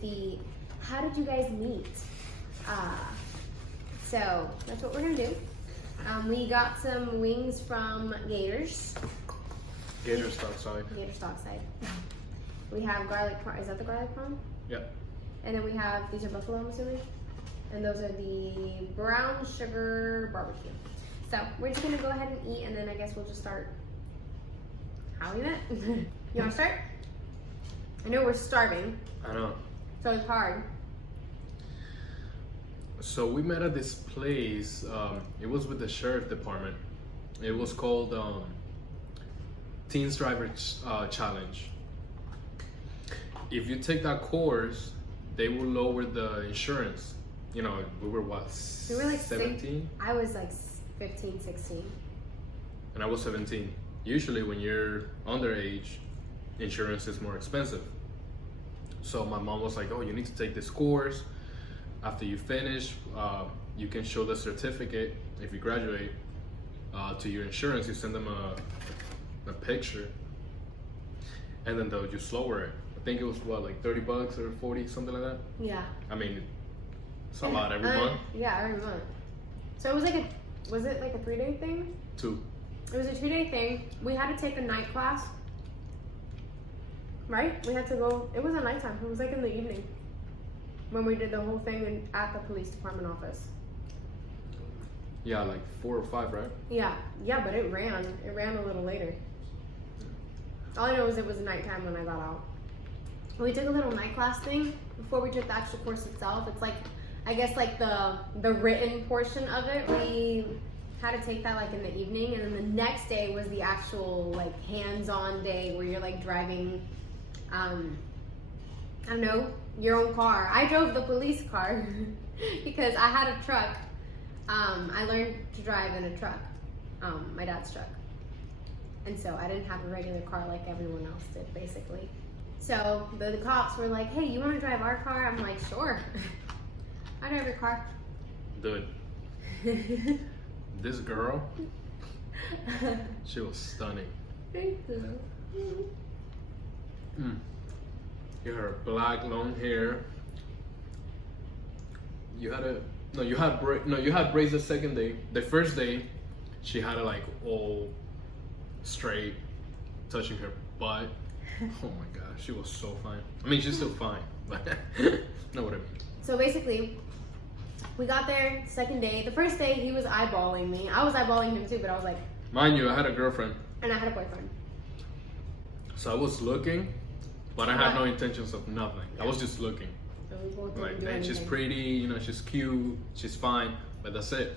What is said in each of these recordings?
the how did you guys meet? So that's what we're gonna do. We got some wings from Gators. Gators Stockside. Gators Stockside. We have garlic prawn. Is that the garlic prawn? Yep. And then we have, these are buffalo, I'm assuming. And those are the brown sugar barbecue. So we're just gonna go ahead and eat, and then I guess we'll just start howling it. You wanna start? I know we're starving. I know. So it's hard. So we met at this place. It was with the sheriff department. It was called Teens Driver Challenge. If you take that course, they will lower the insurance. You know, we were what? We were like 17? I was like 15, 16. And I was 17. Usually when you're underage, insurance is more expensive. So my mom was like, oh, you need to take this course. After you finish, you can show the certificate if you graduate to your insurance. You send them a picture, and then they'll just lower it. I think it was what, like $30 or 40, something like that. Yeah. I mean, it's a lot every month. Yeah, every month. So it was like was it like a 3-day thing? 2. It was a 2-day thing. We had to take a night class. Right? We had to go, it was a nighttime. It was like in the evening when we did the whole thing at the police department office. Yeah, like 4 or 5, right? Yeah, but it ran a little later. All I know is it was nighttime when I got out. We took a little night class thing before we took the actual course itself. It's like, I guess like the written portion of it, we had to take that like in the evening, and then the next day was the actual like hands-on day where you're like driving, I don't know, your own car. I drove the police car because I had a truck. I learned to drive in a truck, my dad's truck. And so I didn't have a regular car like everyone else did, basically. So the cops were like, hey, you want to drive our car? I'm like, sure. I drive your car. Dude. This girl, she was stunning. Thank you. You had her black long hair. You had braids the second day. The first day, she had it like all straight, touching her butt. Oh my gosh, she was so fine. I mean, she's still fine, but know what I mean. So basically, we got there second day. The first day, he was eyeballing me. I was eyeballing him too, but I was like... Mind you, I had a girlfriend. And I had a boyfriend. So I was looking, but I had no intentions of nothing. Yeah. I was just looking. So we both didn't Like, do man, she's anything. pretty, you know, she's cute, she's fine, but that's it.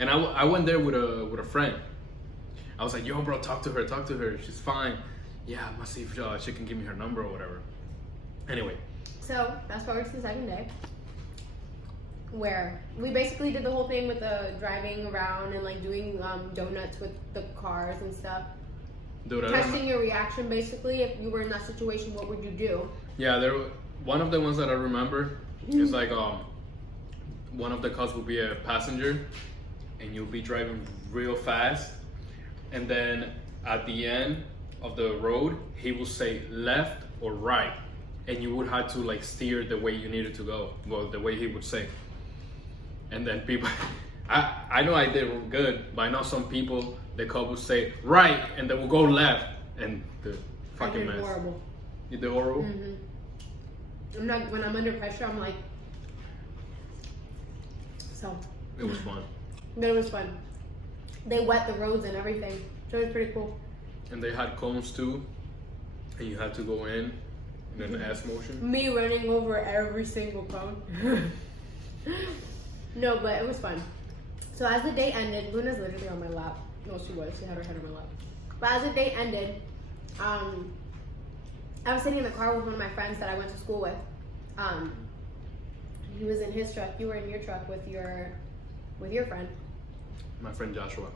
And I went there with a friend. I was like, yo, bro, talk to her, she's fine. Yeah, I must see if she can give me her number or whatever. Anyway. So that's forward to the second day, where we basically did the whole thing with the driving around and like doing donuts with the cars and stuff. Dude, Testing your reaction, basically. If you were in that situation, what would you do? Yeah, one of the ones that I remember is like one of the cars will be a passenger, and you'll be driving real fast, and then at the end of the road, he will say left or right, and you would have to like steer the way you needed to go, well, the way he would say. And then people, I know I did good, but I know some people, the car will say right, and they will go left, and the fucking I did mess. horrible. You did horrible? I'm not, when I'm under pressure, I'm like, so. It was fun. But it was fun. They wet the roads and everything, so it was pretty cool. And they had cones too, and you had to go in an S motion. Me running over every single cone. No, but it was fun. So as the day ended, Luna's literally on my lap. No, she was. She had her head on my lap. But as the day ended, I was sitting in the car with one of my friends that I went to school with. He was in his truck. You were in your truck with your friend. My friend Joshua.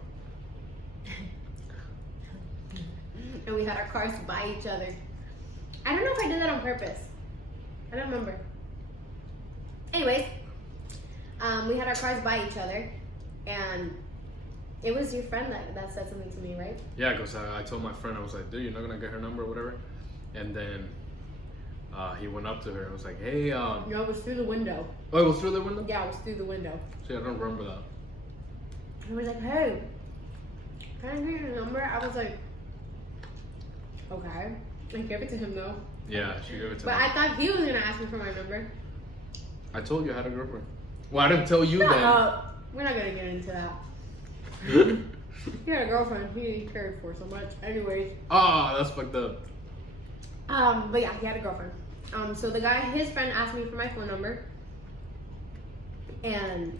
And we had our cars by each other. I don't know if I did that on purpose. I don't remember. Anyways, we had our cars by each other, and it was your friend that said something to me, right? Yeah, because I told my friend, I was like, dude, you're not gonna get her number or whatever. And then he went up to her and was like, "Hey, No, it was through the window. oh, it was through the window? Yeah, it was through the window. See, I don't remember that. He was like, hey, can I get your number? I was like, okay. I gave it to him though. Yeah, she gave it to But me. I thought he was gonna ask me for my number. I told you I had a girlfriend. Well, I didn't tell you Shut then. up. We're not gonna get into that. He had a girlfriend he cared for so much. Anyways. Oh, that's fucked up. But yeah, he had a girlfriend. So the guy, his friend asked me for my phone number. And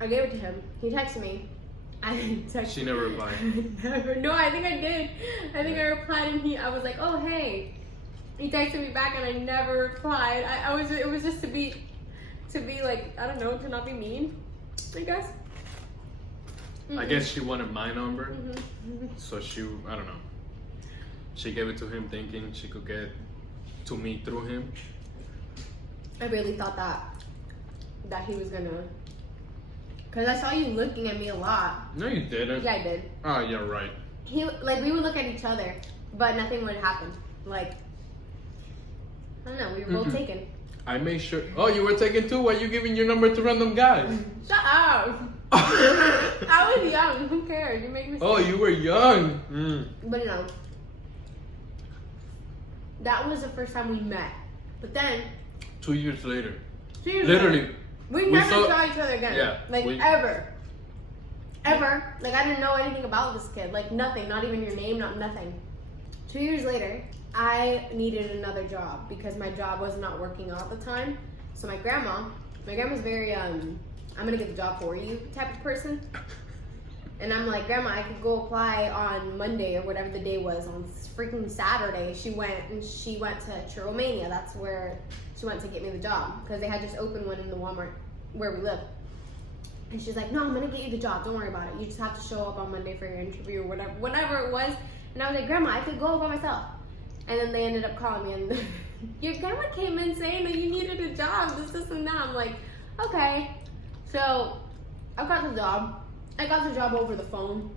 I gave it to him. He texted me. I texted She never replied. No, I think I did. I think I replied and I was like, oh hey. He texted me back and I never replied. It was just to be like, I don't know, to not be mean, I guess. I guess she wanted my number, Mm-hmm. so I don't know. She gave it to him thinking she could get to me through him. I really thought that he was gonna, cause I saw you looking at me a lot. No, you didn't. Yeah, I did. Oh, yeah, right. We would look at each other, but nothing would happen. Like, I don't know, we were both taken. I made sure. Oh, you were taken too? Why are you giving your number to random guys? Shut up! I was young. Who cares? You make me. Oh, you were young. But no, that was the first time we met. But then 2 years later. seriously, Literally. we we never saw- saw each other again. Yeah, Like we- ever. Like I didn't know anything about this kid. Like nothing. Not even your name. Not nothing. 2 years later, I needed another job because my job was not working out at the time. So my grandma's very I'm gonna get the job for you type of person. And I'm like, Grandma, I could go apply on Monday or whatever the day was. On freaking Saturday, she went to Churromania. That's where she went to get me the job because they had just opened one in the Walmart where we live. And she's like, no, I'm gonna get you the job. Don't worry about it. You just have to show up on Monday for your interview or whatever it was. And I was like, Grandma, I could go by myself. And then they ended up calling me and your grandma came in saying that you needed a job, this and that. I'm like, okay. So I got the job. I got the job over the phone.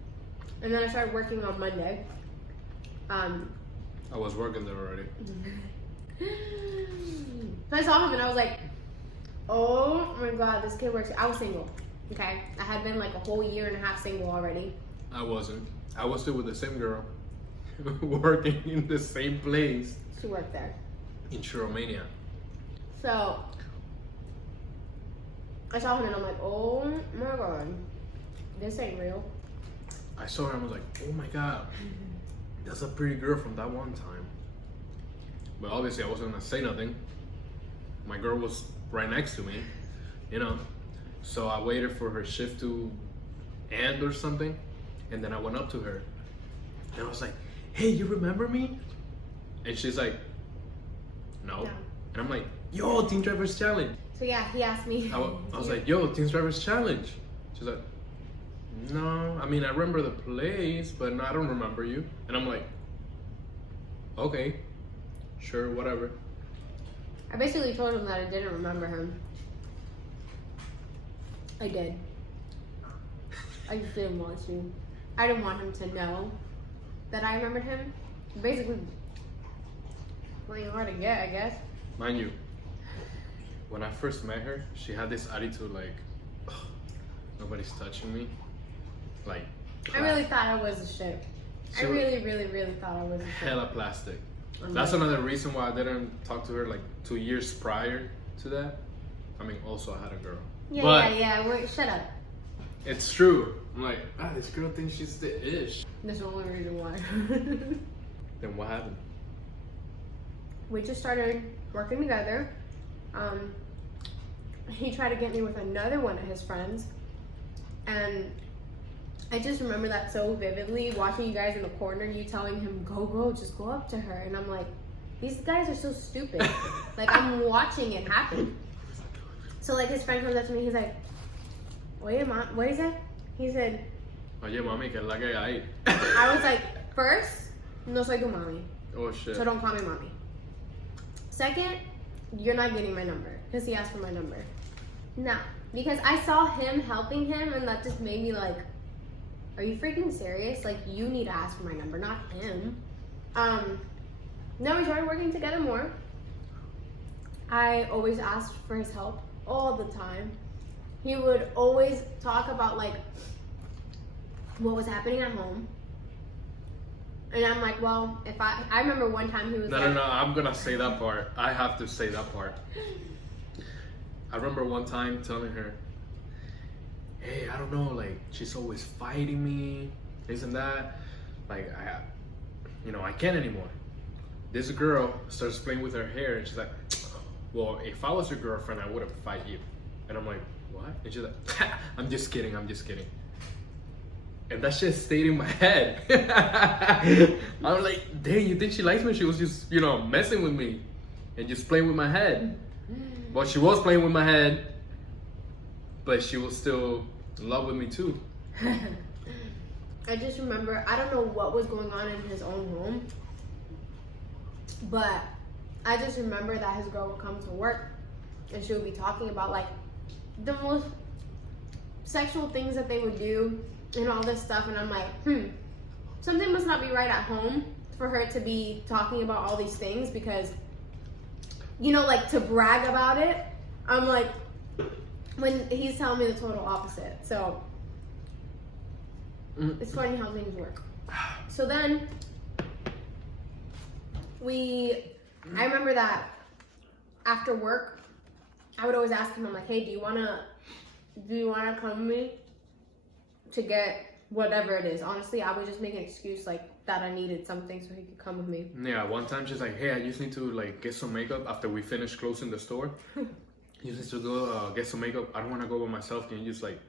And then I started working on Monday. I was working there already. So I saw him and I was like, oh my God, this kid works. I was single, okay? I had been like a whole year and a half single already. I wasn't. I was still with the same girl. Working in the same place. She worked there. In Churromania. So I saw him and I'm like, oh my God, this ain't real. I saw her and I was like, oh my God. That's a pretty girl from that one time. But obviously I wasn't gonna say nothing. My girl was right next to me, you know. So I waited for her shift to end or something. And then I went up to her. And I was like, hey, you remember me? And she's like, no. No. And I'm like, yo, Teen Drivers Challenge. So yeah, he asked me. I was like, yo, Teen Drivers Challenge. She's like, no, I mean, I remember the place, but I don't remember you. And I'm like, okay, sure, whatever. I basically told him that I didn't remember him. I did. I just didn't want to. I didn't want him to know that I remembered him. Basically, playing hard to get, I guess. Mind you, when I first met her, she had this attitude like, "Ugh, nobody's touching me. Like, I really thought I was a shit. I So- really, really, really thought I was a shit. hella plastic. I'm That's like- another reason why I didn't talk to her like 2 years prior to that. I mean, also I had a girl. Yeah, But yeah. Wait, shut up. it's true. I'm like, this girl thinks she's the ish. That's the only reason why. Then what happened? We just started working together. He tried to get me with another one of his friends. And I just remember that so vividly, watching you guys in the corner, you telling him, go, just go up to her. And I'm like, these guys are so stupid. Like, I'm watching it happen. So, like, his friend comes up to me, he's like, oye, ma, what is that? He said, Oye, mami, que es la que hay? I was like, first, no soy tu mami. Oh shit. So don't call me mommy. Second, you're not getting my number because he asked for my number. No, because I saw him helping him and that just made me like, are you freaking serious? Like, you need to ask for my number, not him. Then we started working together more I always asked for his help all the time. He would always talk about like what was happening at home. And I'm like, well, if I remember one time he was No, I'm gonna say that part. I have to say that part. I remember one time telling her, hey, I don't know, like, she's always fighting me, this and that. Like, I can't anymore. This girl starts playing with her hair, and she's like, well, if I was your girlfriend, I wouldn't fight you. And I'm like, what? And she's like, I'm just kidding. And that shit stayed in my head. I was like, dang, you think she likes me? She was just, messing with me and just playing with my head. Well, she was playing with my head, but she was still in love with me too. I just remember, I don't know what was going on in his own home, but I just remember that his girl would come to work and she would be talking about like the most sexual things that they would do and all this stuff, and I'm like, something must not be right at home for her to be talking about all these things, because like to brag about it, I'm like, when he's telling me the total opposite. So it's funny how things work. So then I remember that after work, I would always ask him, I'm like, hey, do you wanna come with me to get whatever it is? Honestly, I would just make an excuse like that I needed something so he could come with me. Yeah, one time she's like, hey, I just need to like get some makeup after we finish closing the store. You just need to go get some makeup. I don't want to go by myself. Can you just like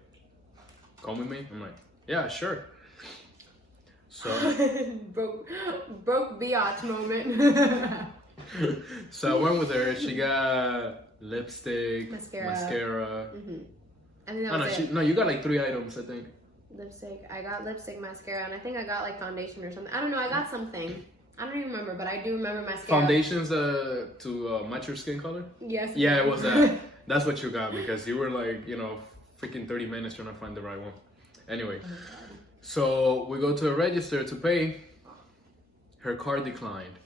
come with me? I'm like, yeah, sure. So broke biatch moment. So I went with her. She got lipstick, mascara. Mm-hmm. And then that was it. You got like 3 items, I think. Lipstick. I got lipstick, mascara, and I think I got like foundation or something. I don't know. I got something. I don't even remember, but I do remember mascara. Foundations to match your skin color? Yes. Yeah, it was that. That's what you got, because you were like, freaking 30 minutes trying to find the right one. Anyway, so we go to a register to pay. Her card declined.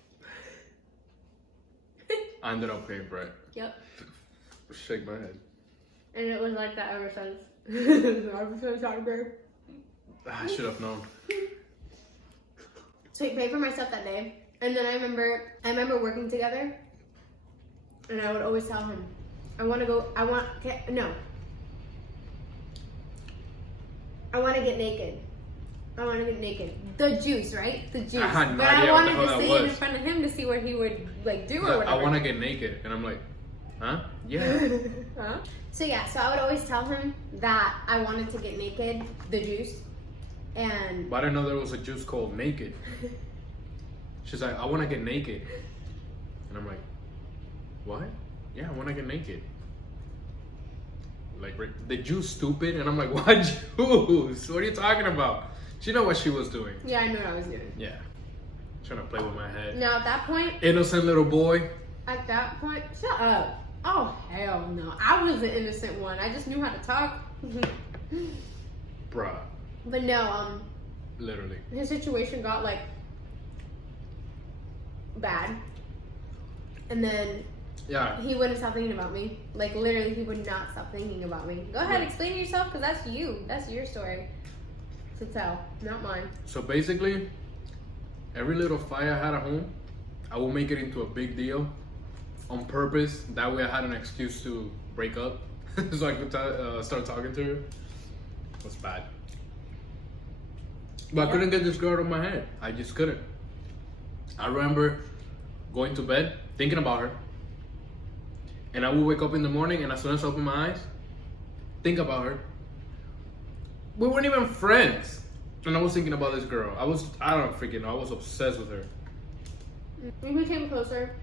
I ended up paying for it. Yep. Shake my head. And it was like that ever since. I'm so sorry, babe. I should have known. So he paid for my stuff that day, and then I remember working together, and I would always tell him, I want to get naked. I want to get naked. The juice, right? The juice. I had no but idea I wanted what the to hell say that it in was. front of him to see what he would like do or Like, whatever. I want to get naked, and I'm like, huh? Yeah. Huh? So yeah, so I would always tell him that I wanted to get naked, the juice, and. But I didn't know there was a juice called Naked. She's like, I want to get naked, and I'm like, what? Yeah, I want to get naked. Like, the juice, stupid, and I'm like, what juice? What are you talking about? She know what she was doing. Yeah, I knew what I was doing. Yeah, trying to play with my head. Now at that point. Innocent little boy. At that point, shut up. Oh, hell no. I was the innocent one. I just knew how to talk. Bruh. But no, Literally. his situation got, like, bad. And then Yeah. he wouldn't stop thinking about me. Like, literally, he would not stop thinking about me. Go ahead, Yeah. explain yourself, because that's you. That's your story to tell, not mine. So basically, every little fight I had at home, I will make it into a big deal on purpose. That way I had an excuse to break up. So I could start talking to her. It was bad. But I couldn't get this girl out of my head. I just couldn't. I remember going to bed, thinking about her. And I would wake up in the morning, and as soon as I open my eyes, think about her. We weren't even friends. And I was thinking about this girl. I was obsessed with her. We became closer.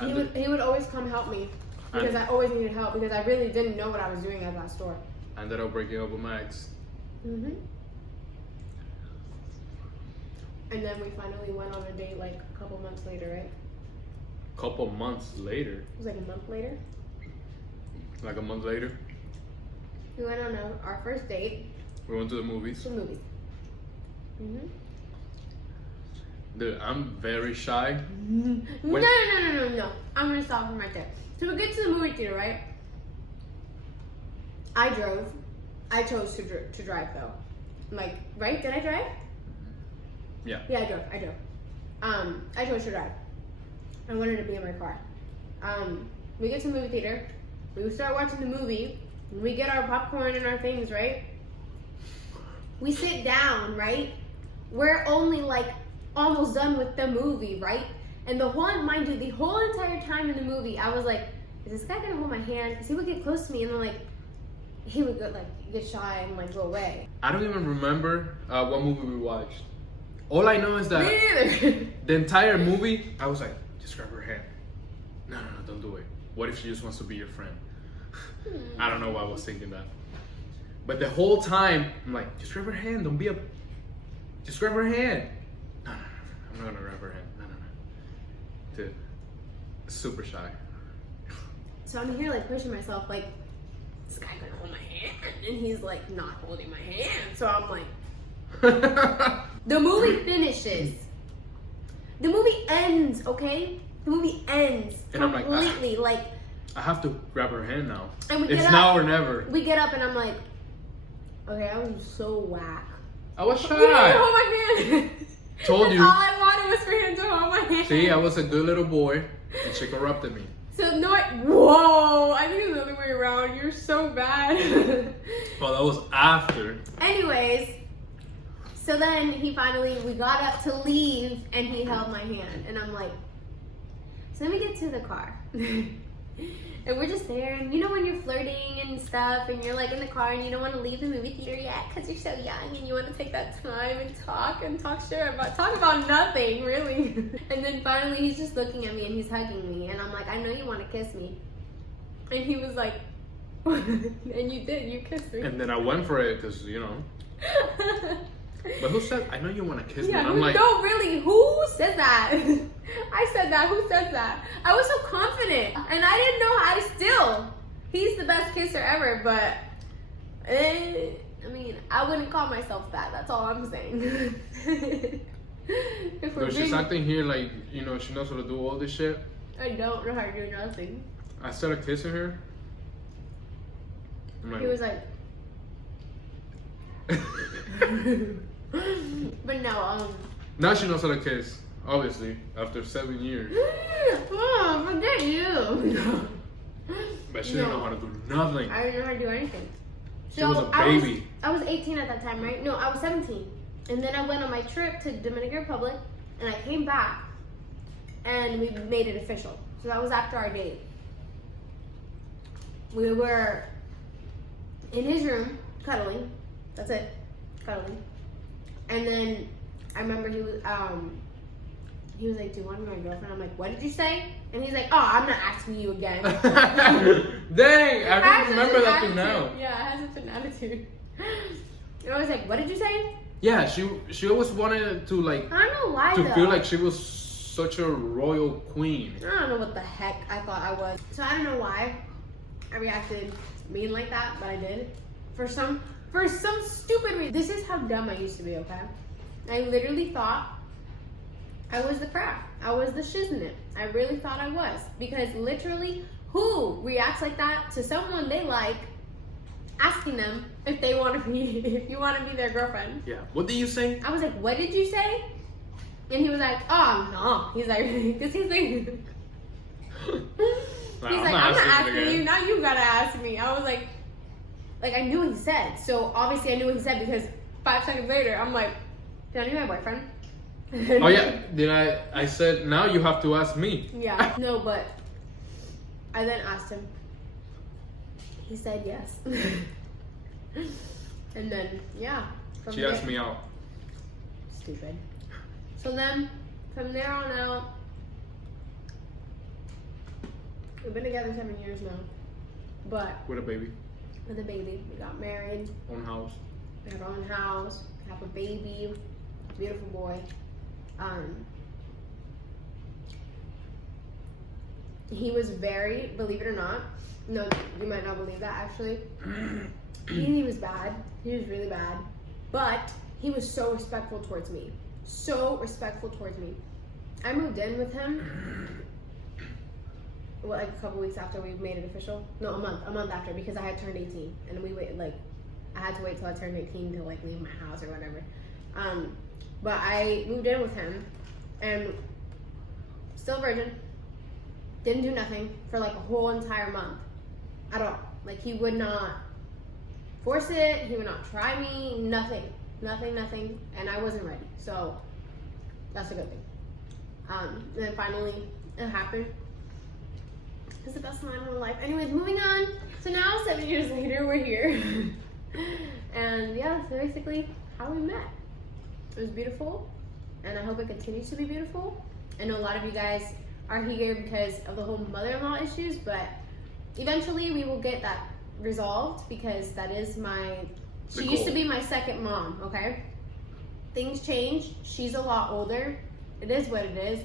He would always come help me because I always needed help because I really didn't know what I was doing at that store. I ended up breaking up with my ex. And then we finally went on a date like a couple months later, right? Couple months later. It was like a month later. Like a month later. We went on our first date. We went to the movies. To movies. Dude, I'm very shy. No. I'm gonna stop him right there. So we get to the movie theater, right? I drove. I chose to drive though. Like, right? Did I drive? Yeah. Yeah, I drove. I chose to drive. I wanted to be in my car. We get to the movie theater. We start watching the movie. We get our popcorn and our things, right? We sit down, right? We're only like almost done with the movie, right? And the whole entire time in the movie, I was like, is this guy gonna hold my hand? Because he would get close to me and then like, he would get shy and like go away. I don't even remember what movie we watched. All I know is that Me neither. the entire movie, I was like, just grab her hand. No, don't do it. What if she just wants to be your friend? I don't know why I was thinking that. But the whole time, I'm like, just grab her hand. Just grab her hand. No. I'm not gonna grab her hand. No. Dude, super shy. So I'm here like pushing myself like, this guy gonna hold my hand? And he's like not holding my hand. So I'm like, the movie finishes. The movie ends, okay? The movie ends And I'm completely. Like, I have to grab her hand now. And we It's get up, now or never. We get up and I'm like, okay, I was so whack. I was shy. You didn't hold my hand. Told That's you. all I wanted was for him to hold my hand. See, I was a good little boy, and she corrupted me. So no, whoa! I think it's the other way around. You're so bad. Well, that was after. Anyways, so then we got up to leave, and he held my hand, and I'm like, so then we get to the car. And we're just there, and you know when you're flirting and stuff, and you're like in the car, and you don't want to leave the movie theater yet because you're so young, and you want to take that time and talk about nothing, really. And then finally, he's just looking at me, and he's hugging me, and I'm like, I know you want to kiss me. And he was like, and you did, you kissed me. And then I went for it because, you know. But who said, I know you want to kiss me? Yeah, And I'm like, no, really, who said that? I said that, who said that? I was so confident, and I didn't know he's the best kisser ever, but, I mean, I wouldn't call myself that, that's all I'm saying. no, she's acting here like, you know, she knows how to do all this shit. I don't know how to do nothing. I started kissing her. I'm like, He was like, but no, now she knows how to kiss, obviously, after 7 years. oh, forget you. But she didn't know how to do nothing. I didn't know how to do anything. She was a baby. I was 18 at that time, right? No, I was 17. And then I went on my trip to Dominican Republic, and I came back, and we made it official. So that was after our date. We were in his room, cuddling. That's it, cuddling. And then I remember he was like, do you want to be my girlfriend? I'm like, what did you say? And he's like, oh, I'm not asking you again. Dang, I don't remember that thing now. Yeah, I had such an attitude. And I was like, what did you say? Yeah, she always wanted to like, I don't know why to though. feel like she was such a royal queen. I don't know what the heck I thought I was. So I don't know why I reacted mean like that, but I did. For some stupid reason. This is how dumb I used to be, okay? I literally thought I was the crap. I was the shiznit. I really thought I was. Because literally, who reacts like that to someone they like, asking them if you want to be their girlfriend? Yeah. What did you say? I was like, what did you say? And he was like, oh, no. He's like, because he's like, I'm not asking you. Now you gotta ask me. I was like I knew what he said. So obviously I knew what he said because 5 seconds later, I'm like, did I need my boyfriend? Oh yeah, I said, now you have to ask me. Yeah, no, but I then asked him. He said yes. And then, yeah. She asked me out. Stupid. So then, from there on out, we've been together 7 years now. But With a baby. with a baby, we got married, Own house. we have our own house, we have a baby, beautiful boy. He was very, believe it or not, no, you might not believe that actually. He was bad. He was really bad. But he was so respectful towards me. so respectful towards me. I moved in with him, like a couple weeks after we made it official. No, a month after, because I had turned 18, and we waited, like, I had to wait till I turned 18 to, like, leave my house or whatever. But I moved in with him, and still virgin, didn't do nothing for like a whole entire month at all. Like, he would not force it, he would not try me, nothing, and I wasn't ready. So that's a good thing. And then finally it happened. It's the best time of my life. Anyways, moving on. So now 7 years later, we're here. And yeah, so basically how we met. It was beautiful, and I hope it continues to be beautiful. I know a lot of you guys are here because of the whole mother-in-law issues, but eventually we will get that resolved, because that is she used to be my second mom, okay? Things change. She's a lot older. It is what it is.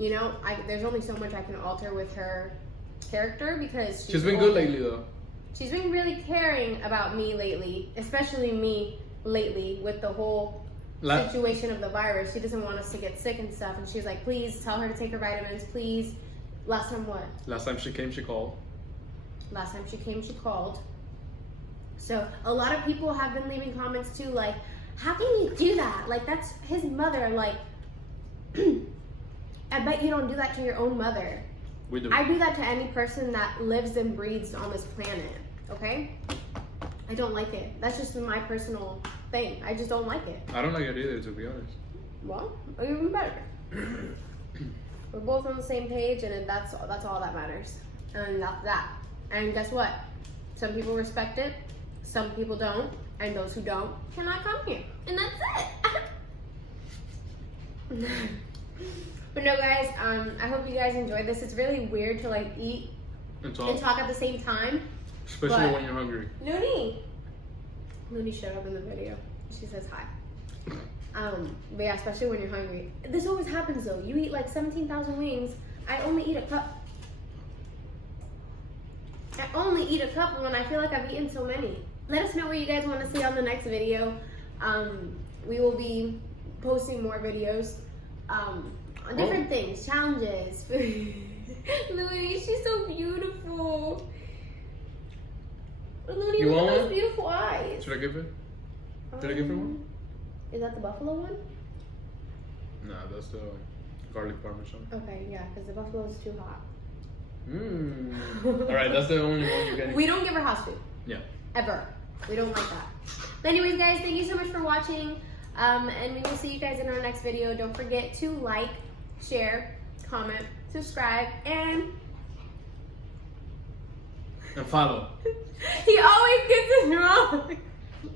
You know, there's only so much I can alter with her character, because she's been good lately, though. She's been really caring about me lately, especially me lately with the whole situation of the virus. She doesn't want us to get sick and stuff, and she's like, please tell her to take her vitamins, please. Last time what? Last time she came, she called. Last time she came, she called. So a lot of people have been leaving comments too, like, how can you do that? Like, that's his mother. Like, I bet you don't do that to your own mother. We do. I do that to any person that lives and breathes on this planet, okay? I don't like it. That's just my personal thing. I just don't like it. I don't like it either, to be honest. Well, even better. We're both on the same page, and that's all that matters. And that's that. And guess what? Some people respect it, some people don't, and those who don't cannot come here. And that's it. But no, guys, I hope you guys enjoyed this. It's really weird to like eat and talk at the same time. Especially when you're hungry. Looney showed up in the video. She says hi. But yeah, especially when you're hungry. This always happens though. You eat like 17,000 wings. I only eat a cup. I only eat a cup when I feel like I've eaten so many. Let us know what you guys want to see on the next video. We will be posting more videos on different things, challenges. Looney, she's so beautiful. Looney, look at those beautiful eyes. Should I give it? Did I give her one? Is that the buffalo one? Nah, that's the garlic parmesan. Okay, yeah, because the buffalo is too hot. Alright, that's the only one you're getting. We don't give her house food. Yeah. Ever. We don't like that. But anyways, guys, thank you so much for watching. And we will see you guys in our next video. Don't forget to like, share, comment, subscribe, and follow. He always gets it wrong.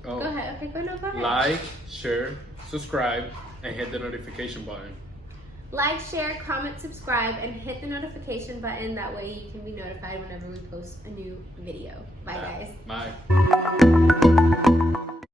Oh. Go ahead. Okay, go ahead. Like, share, subscribe, and hit the notification button. Like, share, comment, subscribe, and hit the notification button. That way you can be notified whenever we post a new video. Bye, guys. Bye.